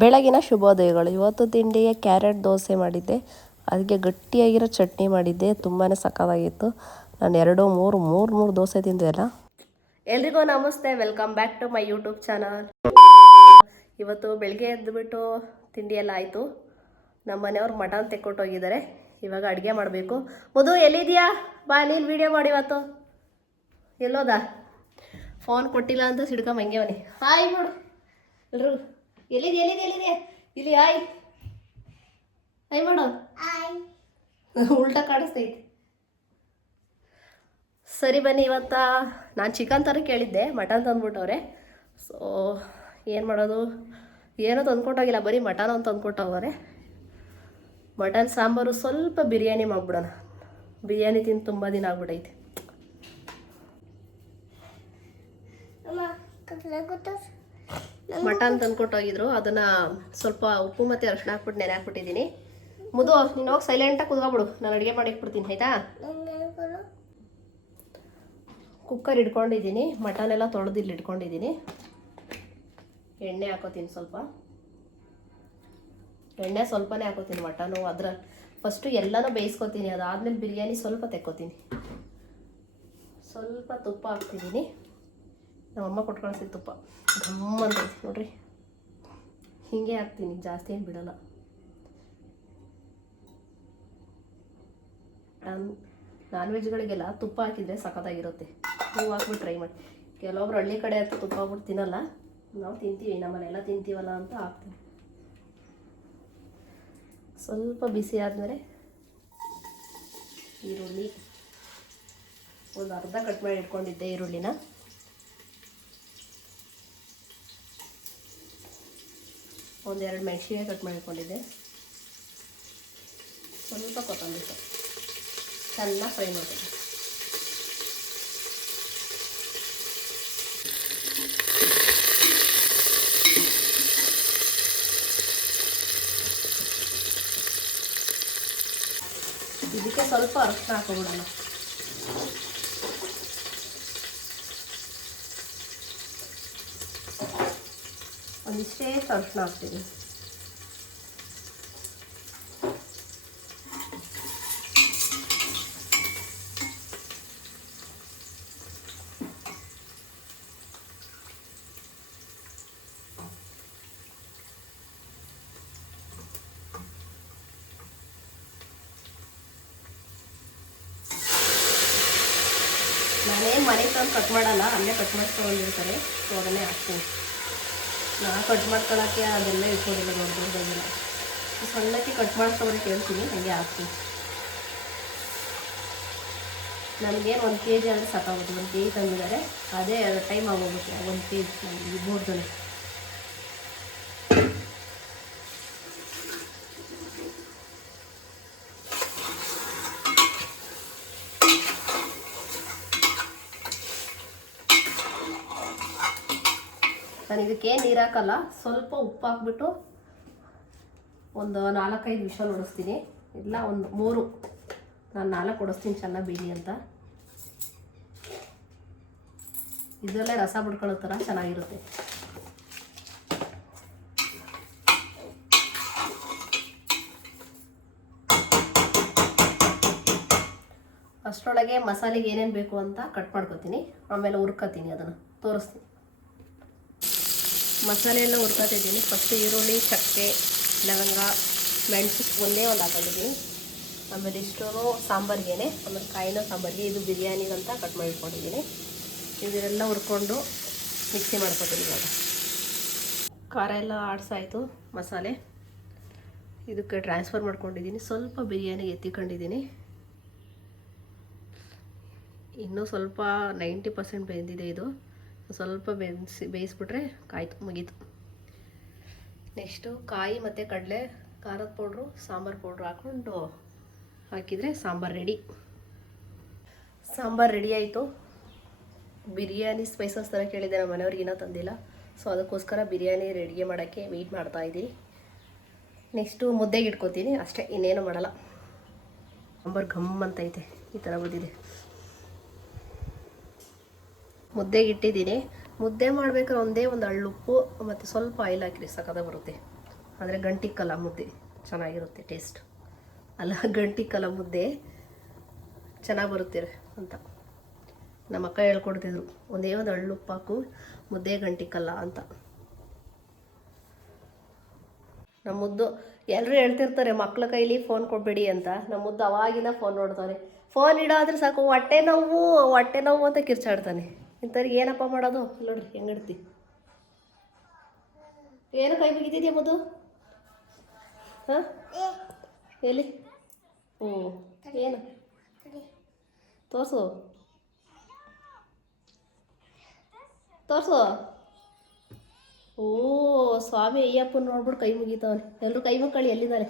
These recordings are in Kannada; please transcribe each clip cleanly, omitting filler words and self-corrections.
ಬೆಳಗಿನ ಶುಭೋದಯಗಳು. ಇವತ್ತು ತಿಂಡಿಗೆ ಕ್ಯಾರೆಟ್ ದೋಸೆ ಮಾಡಿದ್ದೆ, ಅದಕ್ಕೆ ಗಟ್ಟಿಯಾಗಿರೋ ಚಟ್ನಿ ಮಾಡಿದ್ದೆ. ತುಂಬಾ ಸಕ್ಕತ್ತಾಗಿತ್ತು. ನಾನು ಮೂರು ದೋಸೆ ತಿಂದೆ ಅಲ್ಲ. ಎಲ್ರಿಗೂ ನಮಸ್ತೆ, welcome back to my YouTube channel. ಇವತ್ತು ಬೆಳಗ್ಗೆ ಎದ್ದುಬಿಟ್ಟು ತಿಂಡಿ ಎಲ್ಲ ಆಯಿತು. ನಮ್ಮ ಮನೆಯವ್ರು ಮಟನ್ ತೆಕ್ಕೊಟ್ಟು ಹೋಗಿದ್ದಾರೆ. ಇವಾಗ ಅಡುಗೆ ಮಾಡಬೇಕು. ಮಧು ಎಲ್ಲಿದೆಯಾ? ಬಾ, ನೀನು ವೀಡಿಯೋ ಮಾಡಿ. ಇವತ್ತು ಎಲ್ಲೋದ? ಫೋನ್ ಕೊಟ್ಟಿಲ್ಲ ಅಂತ ಸಿಡ್ಕೊಂಬಂಗ್ಯವನಿ. ಹಾಯ್ ನೋಡು ಎಲ್ರು. ಎಲ್ಲಿದೆ ಇಲ್ಲಿ ಹಾಯ್ ಮಾಡು. ಉಲ್ಟಾ ಕಾಣಿಸ್ತೈತಿ. ಸರಿ ಬನ್ನಿ. ಇವತ್ತ ನಾನು ಚಿಕನ್ ತರ ಕೇಳಿದ್ದೆ, ಮಟನ್ ತಂದ್ಬಿಟ್ಟವ್ರೆ. ಸೊ ಏನು ಮಾಡೋದು, ಏನೂ ತಂದ್ಕೊಟ್ಟೋಗಿಲ್ಲ, ಬರೀ ಮಟನ್ ಅಂತ ತಂದ್ಕೊಟ್ಟವ್ರೆ. ಮಟನ್ ಸಾಂಬಾರು, ಸ್ವಲ್ಪ ಬಿರಿಯಾನಿ ಮಾಡಿಬಿಡೋಣ. ಬಿರಿಯಾನಿ ತಿಂದು ತುಂಬ ದಿನ ಆಗ್ಬಿಟ್ಟೈತೆ. ಮಟನ್ ತಂದ್ಕೊಟ್ಟೋಗಿದ್ರು, ಅದನ್ನು ಸ್ವಲ್ಪ ಉಪ್ಪು ಮತ್ತು ಅರಿಶಿಣ ಹಾಕ್ಬಿಟ್ಟು ನೆನೆ ಹಾಕ್ಬಿಟ್ಟಿದ್ದೀನಿ. ಮುದು, ನೀನು ಹೋಗಿ ಸೈಲೆಂಟಾಗಿ ಕುತ್ಕೊಬಿಡು, ನಾನು ಅಡುಗೆ ಮಾಡಿ ಇಟ್ಬಿಡ್ತೀನಿ, ಆಯಿತಾ? ಕುಕ್ಕರ್ ಇಟ್ಕೊಂಡಿದ್ದೀನಿ, ಮಟನ್ ಎಲ್ಲ ತೊಳೆದು ಇಲ್ಲಿ ಇಟ್ಕೊಂಡಿದ್ದೀನಿ. ಎಣ್ಣೆ ಹಾಕೋತೀನಿ, ಎಣ್ಣೆ ಸ್ವಲ್ಪನೇ ಹಾಕೋತೀನಿ. ಮಟನು ಅದರ ಫಸ್ಟು ಎಲ್ಲನೂ ಬೇಯಿಸ್ಕೊತೀನಿ, ಅದಾದಮೇಲೆ ಬಿರಿಯಾನಿ ಸ್ವಲ್ಪ ತೆಕ್ಕೋತೀನಿ. ಸ್ವಲ್ಪ ತುಪ್ಪ ಹಾಕ್ತಿದ್ದೀನಿ. ನಮ್ಮಮ್ಮ ಕೊಟ್ಟು ಕಳಿಸಿದ ತುಪ್ಪ ಘಮ್ಮ ಅಂತೈತಿ ನೋಡ್ರಿ. ಹೀಗೆ ಹಾಕ್ತೀನಿ, ಜಾಸ್ತಿ ಏನು ಬಿಡಲ್ಲ. ನಾನ್ ವೆಜ್ಗಳಿಗೆಲ್ಲ ತುಪ್ಪ ಹಾಕಿದರೆ ಸಖತ್ತಾಗಿರುತ್ತೆ. ನೀವು ಹಾಕ್ಬಿಟ್ಟು ಟ್ರೈ ಮಾಡಿ. ಕೆಲವೊಬ್ರು ಹಳ್ಳಿ ಕಡೆ ಅಂತ ತುಪ್ಪ ಹಾಕ್ಬಿಟ್ಟು ತಿನ್ನಲ್ಲ, ನಾವು ತಿಂತೀವಿ, ನಮ್ಮನೆಲ್ಲ ತಿಂತೀವಲ್ಲ ಅಂತ ಹಾಕ್ತೀನಿ. ಸ್ವಲ್ಪ ಬಿಸಿ ಆದಮೇಲೆ ಈರುಳ್ಳಿ ಒಂದು ಅರ್ಧ ಕಟ್ ಮಾಡಿ ಇಟ್ಕೊಂಡಿದ್ದೆ. ಈರುಳ್ಳಿನ ಒಂದೆರಡು ಮೆಣಸಿನ್ಕಾಯಿ ಕಟ್ ಮಾಡಿಕೊಂಡಿದ್ದೆ. ಸ್ವಲ್ಪ ಕೊತ್ತಂಬರಿ ಸೊಪ್ಪು ಚೆನ್ನಾಗಿ ಫ್ರೈ ಮಾಡ್ತೀನಿ. ಇದಕ್ಕೆ ಸ್ವಲ್ಪ ಅರಿಶಿನ ಹಾಕೋಬಿಡೋಣ. ಒಂದಿಷ್ಟೇ ಅರಿಶಿನ ಹಾಕ್ತೀನಿ. ನಾನೇನು ಮನೆಗೆ ತಂದು ಕಟ್ ಮಾಡಲ್ಲ, ಅಲ್ಲೇ ಕಟ್ ಮಾಡ್ಸ್ಕೊಂಡಿರ್ತಾರೆ, ಸೊ ಅದನ್ನೇ ಹಾಕ್ತೀನಿ. ನಾ ಕಟ್ ಮಾಡ್ಕೊಳ್ಳೋಕ್ಕೆ ಅದೆಲ್ಲ ಇಟ್ಕೊಂಡಿಲ್ಲ, ದೊಡ್ಡದಾಗಿಲ್ಲ. ಸಣ್ಣಕ್ಕೆ ಕಟ್ ಮಾಡ್ಕೊಬರಕ್ಕೆ ಹೇಳ್ತೀನಿ, ಹಾಗೆ ಹಾಕ್ತೀನಿ. ನನಗೇನು 1 kg ಅಂದರೆ ಸಾಕಾಗುತ್ತೆ. 1 kg ತಂದಿದ್ದಾರೆ, ಅದೇ ಟೈಮ್ ಆಗೋಗುತ್ತೆ. 1 kg ನನಗೆ 3 ಜನ. ನಾನು ಇದಕ್ಕೆ ನೀರು ಹಾಕಲ್ಲ, ಸ್ವಲ್ಪ ಉಪ್ಪು ಹಾಕ್ಬಿಟ್ಟು ಒಂದು 4-5 ವಿಷಲ್ ಹೊಡಿಸ್ತೀನಿ. ಇಲ್ಲ ಒಂದು 3, ನಾನು 4 ಹೊಡಿಸ್ತೀನಿ ಚೆನ್ನಾಗಿ ಬೀಳಿ ಅಂತ. ಇದರಲ್ಲೇ ರಸ ಬಿಡ್ಕೊಳ್ಳೋ ಥರ ಚೆನ್ನಾಗಿರುತ್ತೆ. ಅಷ್ಟರೊಳಗೆ ಮಸಾಲೆಗೆ ಏನೇನು ಬೇಕು ಅಂತ ಕಟ್ ಮಾಡ್ಕೊತೀನಿ, ಆಮೇಲೆ ಹುರ್ಕೋತೀನಿ, ಅದನ್ನು ತೋರಿಸ್ತೀನಿ. ಮಸಾಲೆ ಎಲ್ಲ ಹುರ್ಕೊತಿದ್ದೀನಿ. ಫಸ್ಟು ಈರುಳ್ಳಿ, ಚಕ್ಕೆ, ಲವಂಗ, ಮೆಣಸು ಒಂದೇ ಒಂದು ಹಾಕೊಂಡಿದ್ದೀನಿ. ಆಮೇಲೆ ಇಷ್ಟು ಸಾಂಬಾರಿಗೇನೆ, ಆಮೇಲೆ ಕಾಯಿನ ಸಾಂಬಾರಿಗೆ, ಇದು ಬಿರಿಯಾನಿಗಂತ ಕಟ್ ಮಾಡಿಟ್ಕೊಂಡಿದ್ದೀನಿ. ಇದನ್ನೆಲ್ಲ ಹುರ್ಕೊಂಡು ಮಿಕ್ಸಿ ಮಾಡ್ಕೊತೀನಿ. ಇವಾಗ ಖಾರ ಎಲ್ಲ ಆಡಿಸಾಯಿತು, ಮಸಾಲೆ ಇದಕ್ಕೆ ಟ್ರಾನ್ಸ್ಫರ್ ಮಾಡ್ಕೊಂಡಿದ್ದೀನಿ. ಸ್ವಲ್ಪ ಬಿರಿಯಾನಿಗೆ ಎತ್ತಿಕೊಂಡಿದ್ದೀನಿ. ಇನ್ನೂ ಸ್ವಲ್ಪ 90% ಬೆಂದಿದೆ. ಇದು ಸ್ವಲ್ಪ ಬೇಯಿಸ್ಬಿಟ್ರೆ ಕಾಯ್ತು, ಮುಗೀತು. ನೆಕ್ಸ್ಟು ಕಾಯಿ ಮತ್ತು ಕಡಲೆ, ಖಾರದ ಪೌಡ್ರು, ಸಾಂಬಾರು ಪೌಡ್ರು ಹಾಕ್ಕೊಂಡು ಹಾಕಿದರೆ ಸಾಂಬಾರು ರೆಡಿ. ಸಾಂಬಾರು ರೆಡಿ ಆಯಿತು. ಬಿರಿಯಾನಿ ಸ್ಪೈಸಸ್ ಥರ ಕೇಳಿದೆ, ನಮ್ಮ ಮನೆಯವ್ರಿಗೆ ಇನ್ನೂ ತಂದಿಲ್ಲ. ಸೊ ಅದಕ್ಕೋಸ್ಕರ ಬಿರಿಯಾನಿ ರೆಡಿಗೆ ಮಾಡೋಕ್ಕೆ ವೆಯ್ಟ್ ಮಾಡ್ತಾಯಿದ್ದೀನಿ. ನೆಕ್ಸ್ಟು ಮುದ್ದೆಗೆ ಇಟ್ಕೋತೀನಿ ಅಷ್ಟೇ, ಇನ್ನೇನು ಮಾಡಲ್ಲ. ಸಾಂಬಾರು ಘಮ್ ಅಂತೈತೆ, ಈ ಥರ ಬಂದಿದೆ. ಮುದ್ದೆಗೆ ಇಟ್ಟಿದ್ದೀನಿ. ಮುದ್ದೆ ಮಾಡ್ಬೇಕಾದ್ರೆ ಒಂದೇ ಒಂದು ಹಳ್ಳುಪ್ಪು ಮತ್ತು ಸ್ವಲ್ಪ ಆಯಿಲ್ ಹಾಕಿರಿ, ಸಕ್ಕದ ಬರುತ್ತೆ. ಅಂದರೆ ಗಂಟಿಕ್ಕಲ್ಲ ಮುದ್ದೆ ಚೆನ್ನಾಗಿರುತ್ತೆ ಟೇಸ್ಟ್. ಅಲ್ಲ, ಗಂಟಿಕ್ಕಲ್ಲ ಮುದ್ದೆ ಚೆನ್ನಾಗಿ ಬರುತ್ತೆ ಅಂತ ನಮ್ಮ ಅಕ್ಕ ಹೇಳ್ಕೊಡ್ತಿದ್ರು. ಒಂದೇ ಒಂದು ಹಳ್ಳುಪ್ಪಾಕು ಮುದ್ದೆ ಗಂಟಿಕ್ಕಲ್ಲ ಅಂತ. ನಮ್ಮ ಮುದ್ದು ಎಲ್ಲರೂ ಹೇಳ್ತಿರ್ತಾರೆ ಮಕ್ಳ ಕೈಲಿ ಫೋನ್ ಕೊಡಬೇಡಿ ಅಂತ. ನಮ್ಮ ಮುದ್ದು ಅವಾಗಿನ ಫೋನ್ ನೋಡ್ತಾನೆ. ಫೋನ್ ಇಡೋದ್ರೆ ಸಾಕು ಹೊಟ್ಟೆ ನೋವು ಅಂತ ಕಿರ್ಚಾಡ್ತಾನೆ. ಇಂಥವ್ರಿಗೆ ಏನಪ್ಪ ಮಾಡೋದು? ನೋಡ್ರಿ ಹೆಂಗಿಡ್ತಿ. ಏನು ಕೈ ಮುಗಿತಿದ್ಯಾ ಮುದ್ದು? ಹಾಂ, ಎಲ್ಲಿ? ಹ್ಞೂ, ಏನು ತೋರಿಸು ತೋರಿಸು. ಓ, ಸ್ವಾಮಿ ಅಯ್ಯಪ್ಪನ ನೋಡ್ಬಿಟ್ಟು ಕೈ ಮುಗಿತಾವನೆ. ಎಲ್ಲರೂ ಕೈ ಮುಕ್ಕಳಿ ಎಲ್ಲಿದ್ದಾರೆ?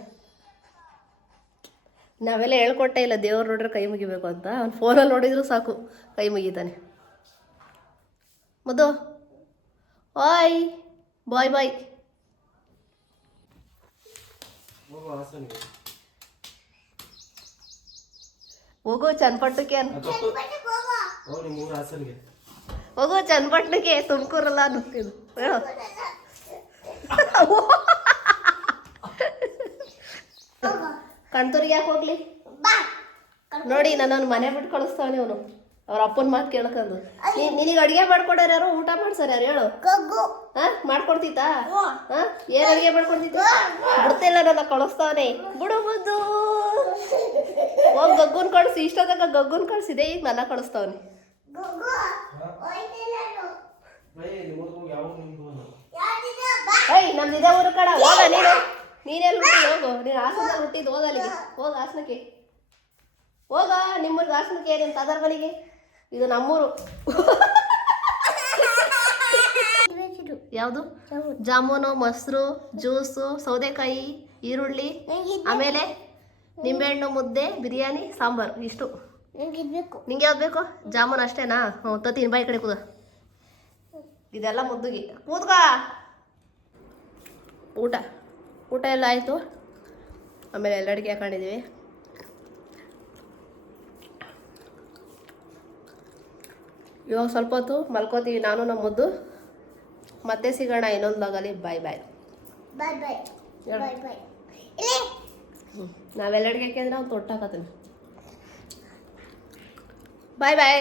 ನಾವೆಲ್ಲ ಹೇಳ್ಕೊಟ್ಟೇ ಇಲ್ಲ ದೇವ್ರು ನೋಡ್ರೆ ಕೈ ಮುಗಿಬೇಕು ಅಂತ. ಅವ್ನು ಫೋನಲ್ಲಿ ನೋಡಿದ್ರು ಸಾಕು ಕೈ ಮುಗಿತಾನೆ. ಮುದ್ದು ಓಯ್, ಬಾಯ್ ಬಾಯ್. ಹೋಗು ಚನ್ನಪಟ್ಟಣಕ್ಕೆ ಹೋಗು ಚನ್ನಪಟ್ಟಣಕ್ಕೆ, ತುಮಕೂರಲ್ಲ ಅನ್ನಿಸ್ತಿದ್ದು. ಕಣ್ತೂರಿಗೆ ಯಾಕೆ ಹೋಗ್ಲಿ? ನೋಡಿ ನನ್ನನ್ನು ಮನೆ ಬಿಟ್ಟು ಕಳಿಸ್ತಾವನೆ ಅವನು, ಅವ್ರ ಅಪ್ಪನ ಮಾತು ಕೇಳ್ಕೊಂಡು. ನಿನಗೆ ಅಡುಗೆ ಮಾಡ್ಕೊಡೋರು ಯಾರು? ಊಟ ಮಾಡ್ಸಾರ ಯಾರು ಹೇಳು? ಹಾಂ, ಮಾಡ್ಕೊಡ್ತಿತ್ತಾ? ಹಾಂ, ಏನು ಅಡುಗೆ ಮಾಡ್ಕೊಡ್ತಿದ್ದ? ಬಿಡ್ತಿಲ್ಲ, ನನ್ನ ಕಳಿಸ್ತಾವನೆ. ಬಿಡು ಮುದ್ದು, ಹೋಗಿ ಗಗ್ಗುನ್ ಕಳಿಸಿ. ಇಷ್ಟೊತ್ತಾಗ ಗಗ್ಗುನ್ ಕಳಿಸಿದೆ, ಈಗ ನನ್ನ ಕಳಿಸ್ತಾವನೆ. ಏಯ್, ನಮ್ದಿದೆ ಊರು ಕಡ. ಹೋಗ ನೀನೆಲ್ಲಿ ಹುಟ್ಟಿ? ಹೋಗು, ನೀನು ಹಾಸನಲ್ಲಿ ಹುಟ್ಟಿದ್ದು. ಹೋಗ ಅಲ್ಲಿಗೆ, ಹೋಗ ಹಾಸನಕ್ಕೆ ಹೋಗ. ನಿಮ್ಮೂರಿಗೆ ಹಾಸನಕ್ಕೆ, ನಿಮ್ಮ ತಾದರ್ ಮನೆಗೆ. ಇದು ನಮ್ಮೂರು. ಯಾವುದು? ಜಾಮೂನು, ಮೊಸರು, ಜ್ಯೂಸು, ಸೌದೆಕಾಯಿ, ಈರುಳ್ಳಿ, ಆಮೇಲೆ ನಿಂಬೆಹಣ್ಣು, ಮುದ್ದೆ, ಬಿರಿಯಾನಿ, ಸಾಂಬಾರು. ಇಷ್ಟು ನಿಂಗೆ ಯಾವ್ದು ಬೇಕು? ಜಾಮೂನು ಅಷ್ಟೇನಾ? ಹ್ಞೂ, ತತ್ತೀನಿ ಬಾಯಿ ಕಡೆ ಕೂದ. ಇದೆಲ್ಲ ಮುದ್ದುಗೆ ಕೂತ್ಕ. ಊಟ ಎಲ್ಲ ಆಯಿತು. ಆಮೇಲೆ ಎಲ್ಲ ಅಡುಗೆ ಹಾಕೊಂಡಿದ್ದೀವಿ. ಇವಾಗ ಸ್ವಲ್ಪ ಹೊತ್ತು ಮಲ್ಕೋತೀವಿ ನಾನು ನಮ್ಮ ಮುದ್ದು. ಮತ್ತೆ ಸಿಗೋಣ ಇನ್ನೊಂದು ಲಾಗಲ್ಲಿ. ಬಾಯ್ ಬಾಯ್ ಬಾಯ್ ಬಾಯ್ ಬಾಯ್ ಬಾಯ್. ನಾವೆಲ್ಲ ಅಡುಗೆ ಹಾಕಿದ್ರೆ ಅವ್ನು ತೊಟ್ಟಾಕತ್ತೀನಿ. ಬಾಯ್ ಬಾಯ್.